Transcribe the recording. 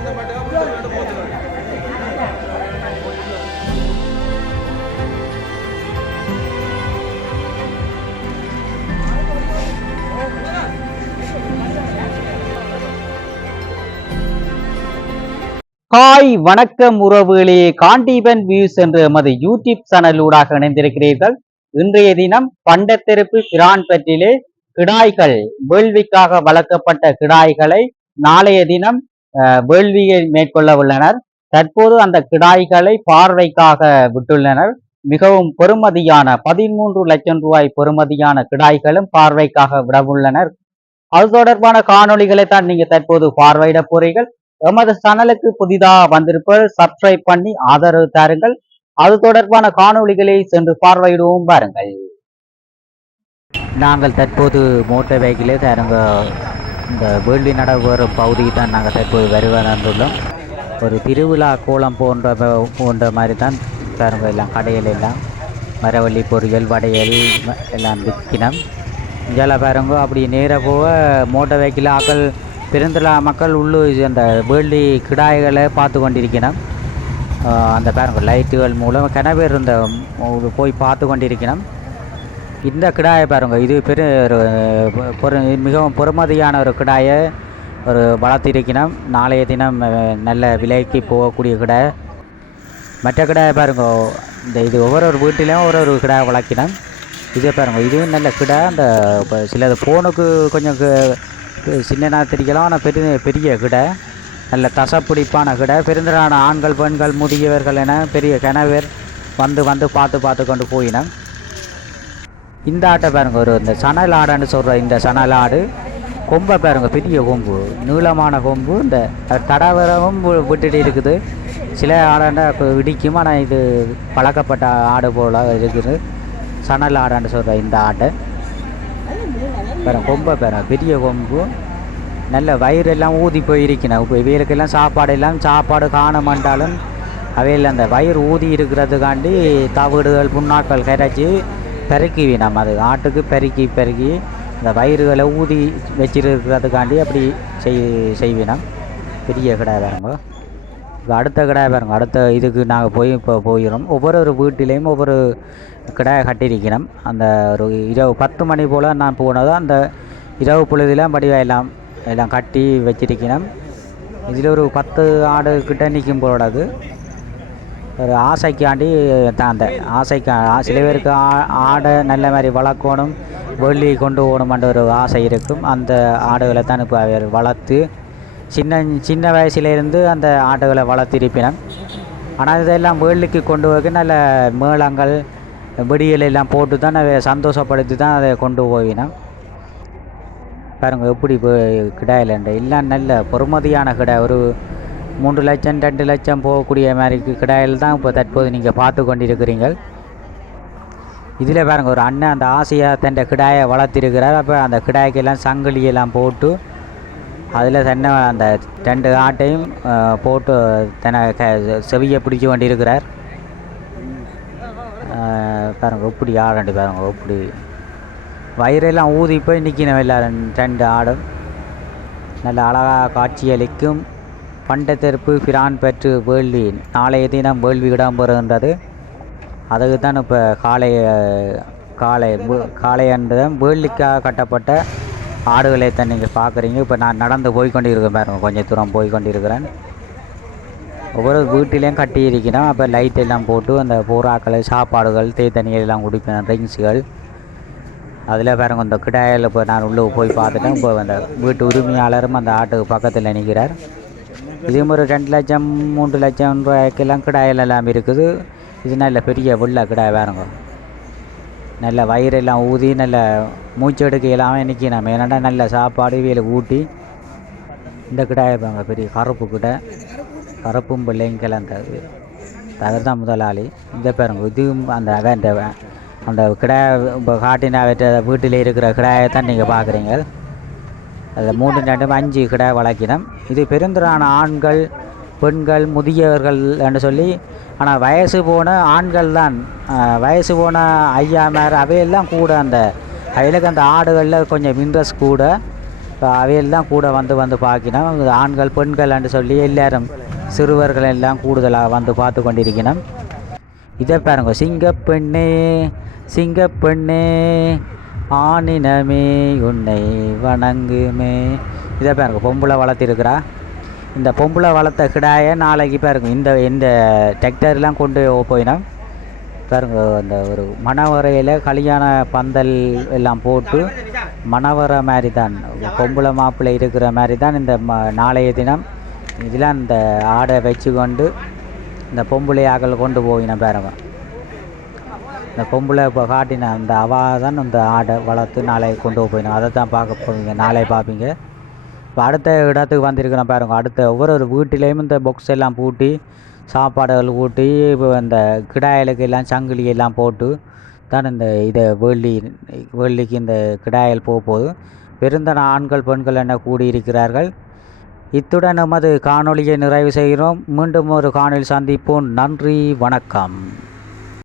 Hi வணக்கம் உறவுகளே. Kandiban views என்ற எமது யூடியூப் சேனலூடாக இணைந்திருக்கிறீர்கள். இன்றைய தினம் பண்டத்தெருப்பு பிரான் பற்றிலே கிடாய்கள் வேள்விக்காக வளர்க்கப்பட்ட கிடாய்களை நாளைய தினம் வேள்வியை மேற்கொள்ள உள்ளனர். தற்போது அந்த கிடாய்களை பார்வைக்காக விட்டுள்ளனர். மிகவும் பெறுமதியான பதிமூன்று லட்சம் ரூபாய் பெறுமதியான கிடாய்களும் பார்வைக்காக விடவுள்ளனர். அது தொடர்பான காணொளிகளை தான் நீங்க தற்போது பார்வையிட போறீர்கள். எமது சேனலுக்கு புதிதாக வந்திருப்பவர் சப்ஸ்கிரைப் பண்ணி ஆதரவு தாருங்கள். அது தொடர்பான காணொளிகளை சென்று பார்வையிடுவோம் பாருங்கள். நாங்கள் தற்போது மோட்டர் வெஹிக்கிளே தருங்க இந்த வேள்வி நடைபெறும் பகுதிக்கு தான் நாங்கள் தற்போது வருவதுள்ளோம் ஒரு திருவிழா கோலம் போன்ற போன்ற மாதிரி தான் பாருங்க எல்லாம் கடையில் எல்லாம். மரவள்ளி பொரியல் வடையல் எல்லாம் விற்கினோம் இங்கெல்லாம் பாருங்க அப்படி நேராக போக மோட்டார் வெஹிக்கிள் ஆக்கள் பெருந்திரளா மக்கள் உள்ளு அந்த வேள்வி கிடாய்களை பார்த்து கொண்டிருக்கணும் அந்த பாருங்கள் லைட்டுகள் மூலம் கிணவேர் இருந்த போய் பார்த்து கொண்டிருக்கணும் இந்த கிடாயை பாருங்க. இது பெரு ஒரு மிகவும் பொறுமதியான ஒரு கிடாயை ஒரு வளர்த்திருக்கணும் நாளைய தினம் நல்ல விலைக்கு போகக்கூடிய கிடாய் மற்ற கிடாயை பாருங்க. இந்த இது ஒவ்வொரு ஒரு வீட்டிலையும் ஒரு ஒரு கிடாய் வளர்க்கணும் இதே பாருங்க. இதுவும் நல்ல கிடா. அந்த இப்போ சிலது ஃபோனுக்கு கொஞ்சம் சின்னனாக சின்னதாக தெரியலாம் ஆனால் பெரிய பெரிய கிடை. நல்ல தசப்பிடிப்பான கிடை. பெருந்திரான ஆண்கள் பெண்கள் முதியவர்கள் என பெரிய கிணவர் வந்து வந்து பார்த்து பார்த்து கொண்டு போயினோம். இந்த ஆட்டை பாருங்க ஒரு இந்த சணல் ஆடுன்னு சொல்கிற இந்த சணல் ஆடு. கொம்பை பாருங்க பெரிய கொம்பு. நீளமான கொம்பு இந்த தடவரவும் விட்டுட்டு இருக்குது. சில ஆடாண்டா இப்போ இடிக்கும் ஆனால் இது பழக்கப்பட்ட ஆடு போல இருக்குது. சணல் ஆடான்னு சொல்கிற இந்த ஆட்டை. பாருங்க கொம்பை பாருங்க பெரிய கொம்பு. நல்ல வயிறெல்லாம் ஊதி போயிருக்கணும் இப்போ இவைகளுக்கெல்லாம் சாப்பாடு எல்லாம் சாப்பாடு காண மாட்டாலும் அவையில் அந்த வயிறு ஊதி இருக்கிறதுக்காண்டி தவிடுகள் புண்ணாக்கள் கரைச்சி பெருக்கி நம்ம அது ஆட்டுக்கு பெருக்கி பெருக்கி இந்த வயிறுகளை ஊதி வச்சிருக்கிறதுக்காண்டி அப்படி செய் செய்வினம் பெரிய கடை பாருங்க. இப்போ அடுத்த கடை பாருங்க. அடுத்த இதுக்கு நாங்கள் போய் இப்போ போயிடும் ஒவ்வொரு ஒரு வீட்டிலையும் ஒவ்வொரு கிடாயை கட்டியிருக்கணும் அந்த ஒரு இரவு பத்து மணி போல் நான் போனதும் அந்த இரவு பொழுதுலாம் வடிவாயெல்லாம் எல்லாம் எல்லாம் கட்டி வச்சிருக்கணும் இதில் ஒரு பத்து ஆடு கிட்ட நிற்கும் போடாது ஒரு ஆசைக்காண்டி தான் அந்த ஆசைக்கா ஆ- சில பேருக்கு ஆடை நல்ல மாதிரி வளர்க்கணும் வெள்ளி கொண்டு போகணுமென்ற ஒரு ஆசை இருக்கும். அந்த ஆடுகளை தான் இப்போ அவர் வளர்த்து சின்ன சின்ன வயசுலேருந்து அந்த ஆடுகளை வளர்த்திருப்பினோம் ஆனால் இதெல்லாம் வேள்விக்கு கொண்டு போக நல்ல மேளங்கள் வெடிகள் எல்லாம் போட்டு தான் அதை சந்தோஷப்படுத்தி தான் அதை கொண்டு போவினான் பாருங்கள் எப்படி இப்போ கிடாயிலண்ட எல்லாம் நல்ல பொறுமதியான கிடா. ஒரு மூன்று லட்சம் ரெண்டு லட்சம் போகக்கூடிய மாதிரி கிடாயில் தான் இப்போ தற்போது நீங்கள் பார்த்து கொண்டிருக்கிறீங்கள் இதில் பாருங்கள் ஒரு அண்ணன் அந்த ஆசையாக தன் கிடாயை வளர்த்திருக்கிறார். அப்போ அந்த கிடாய்க்கெல்லாம் சங்கிலியெல்லாம் போட்டு அதில் தன்னை அந்த ரெண்டு ஆட்டையும் போட்டு தன்னை க செவியை பிடிச்சு கொண்டிருக்கிறார். அஹ், பாருங்க எப்படி ஆடண்டு பாருங்க எப்படி. வயிறெல்லாம் ஊதி போய் நிற்கணும் எல்லாரும் ரெண்டு ஆடும். நல்ல அழகாக காட்சியளிக்கும். பண்டத்தெருப்பு பிரான் பெற்று வேள்வி. நாளைய தினம் வேள்வி இடம்பெறுகின்றது அதுக்கு தான் இப்போ காலை காலை காலை அன்றுதான் வேள்விக்காக கட்டப்பட்ட ஆடுகளை தான் நீங்கள் பார்க்குறீங்க. இப்போ நான் நடந்து போய்கொண்டிருக்கேன் பாருங்க. கொஞ்சம் தூரம் போய்கொண்டிருக்கிறேன். ஒவ்வொரு வீட்டிலையும் கட்டி இருக்கிறோம் அப்போ லைட் எல்லாம் போட்டு அந்த பூராக்கள் சாப்பாடுகள் தே தண்ணிகள் எல்லாம் குடிப்பேன். ட்ரிங்க்ஸுகள் அதில் பாருங்க இந்த கிடாயில் இப்போ நான் உள்ளே போய் பார்த்துட்டேன். இப்போ அந்த வீட்டு உரிமையாளரும் அந்த ஆட்டுக்கு பக்கத்தில் நிற்கிறார். இதுவும் ஒரு ரெண்டு லட்சம் மூன்று லட்சம் ரூபாய்க்கெல்லாம் கிடாயில் எல்லாம் இருக்குது. இது நல்ல பெரிய வெள்ளை கிடாய் பாருங்க. நல்ல வயிறெல்லாம் ஊதி நல்ல மூச்சு எடுக்க இல்லாமல் நிற்கணும் ஏன்னாடா நல்ல சாப்பாடு இவையில் ஊட்டி. இந்த கிடாயை பாருங்க பெரிய கருப்பு கிடை. கருப்பும் பிள்ளைங்க கலந்தது தான் முதலாளி. இந்த பாருங்க இதுவும் அந்த அவன் அந்த கிடாய் இப்போ காட்டின வீட்டில் இருக்கிற கிடாயை தான் நீங்கள் பார்க்குறீங்க அதில் மூன்று ரெண்டு அஞ்சு கிடாய் வளர்க்கினோம் இது பெருந்திரான ஆண்கள் பெண்கள் முதியவர்கள் என்று சொல்லி ஆனால் வயசு போன ஆண்கள் தான். வயசு போன ஐயாமார் அவையெல்லாம் கூட அந்த அவைகளுக்கு அந்த ஆடுகளில் கொஞ்சம் இன்ட்ரெஸ்ட் கூட. அவையில் தான் கூட வந்து வந்து பார்க்கணும் ஆண்கள் பெண்கள்னு சொல்லி எல்லாரும் சிறுவர்கள் எல்லாம் கூடுதலாக வந்து பார்த்து கொண்டிருக்கணும் இதை பாருங்க சிங்கப்பெண்ணே சிங்கப்பெண்ணே ஆணினமே உன்னை வணங்குமே. இதை பாருங்க பொம்பளை வளர்த்திருக்கிறா. இந்த பொம்பளை வளர்த்த கிடாய நாளைக்கு பாருங்க இந்த இந்த டிராக்டர்லாம் கொண்டு போயினா பாருங்க அந்த ஒரு மணவரையில் கல்யாண பந்தல் எல்லாம் போட்டு மணவரை மாதிரி தான் பொம்பளை மாப்பிள்ளை இருக்கிற மாதிரி தான் இந்த ம நாளைய தினம் இதெல்லாம் இந்த ஆடை வச்சு கொண்டு இந்த பொம்பளை ஆக்கள் கொண்டு போயினோம் பாருங்க. இந்த பொம்பளை இப்போ காட்டின அந்த அவா தான் இந்த ஆடை வளர்த்து நாளை கொண்டு போயிடும் அதை தான் பார்க்க போவீங்க. நாளை பார்ப்பீங்க. இப்போ அடுத்த இடத்துக்கு வந்திருக்கிறோம் பாருங்க. அடுத்த ஒவ்வொரு ஒரு வீட்டிலையும் இந்த பொக்ஸ் எல்லாம் பூட்டி சாப்பாடுகள் ஊட்டி இப்போ இந்த கிடாயலுக்கு எல்லாம் சங்கிலி எல்லாம் போட்டு தான் இந்த இதை வெள்ளி வேள்ளிக்கு இந்த கிடாயல் போக போகுது. பெருந்தன ஆண்கள் பெண்கள் என கூடியிருக்கிறார்கள். இத்துடன் நமது காணொளியை நிறைவு செய்கிறோம். மீண்டும் ஒரு காணொளி சந்திப்போம். நன்றி வணக்கம்.